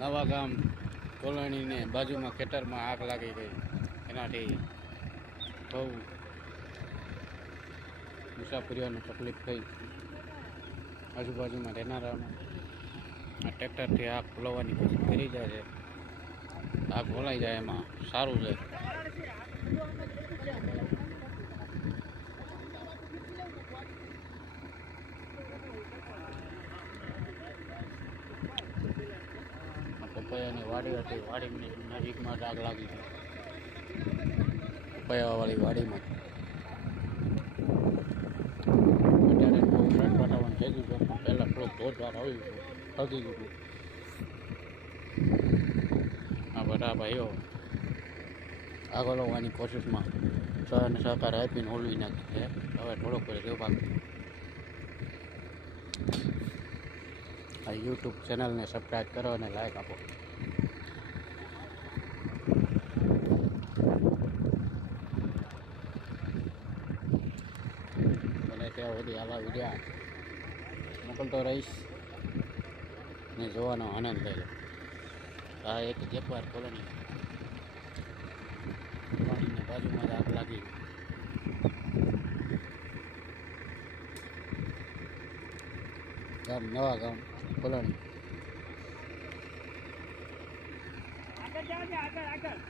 નવા ગામ કોલોનીને બાજુમાં ખેતરમાં આગ લાગી ગઈ. એનાથી બહુ મુસાફરીઓને તકલીફ થઈ. આજુબાજુમાં રહેનારાઓને આ ટ્રેક્ટરથી આગ ખોલવાની કોશિશ કરી જાય છે. આગ ખોલાઈ જાય એમાં સારું છે. પપૈયાની વાડી હતી, વાડીની નજીકમાં જ આગ લાગી છે. પપૈયાવાળી વાડીમાં અત્યારે બહુ ઠંડ વાતાવરણ થઈ ગયું છે. પહેલાં થોડુંક ધોધવાર આવ્યું હતું, ભાગી ગયું હતું. આ બધા ભાઈઓ આગ ઓલવવાની કોશિશમાં સહને સહકાર આપીને ઓલવી નાખી છે. હવે થોડોક પછી ભાગ આ યુટ્યુબ ચેનલને સબસ્ક્રાઈબ કરો અને લાઈક આપો. અને ત્યાં સુધી આવા વિડીયા મોકલતો રહીશ ને જોવાનો આનંદ લેજો. આ એક જેપવાર કોલોની બાજુમાં જ આગ લાગી. નવા ગામ કોલોની. આગળ જાઓ, આગળ આગળ.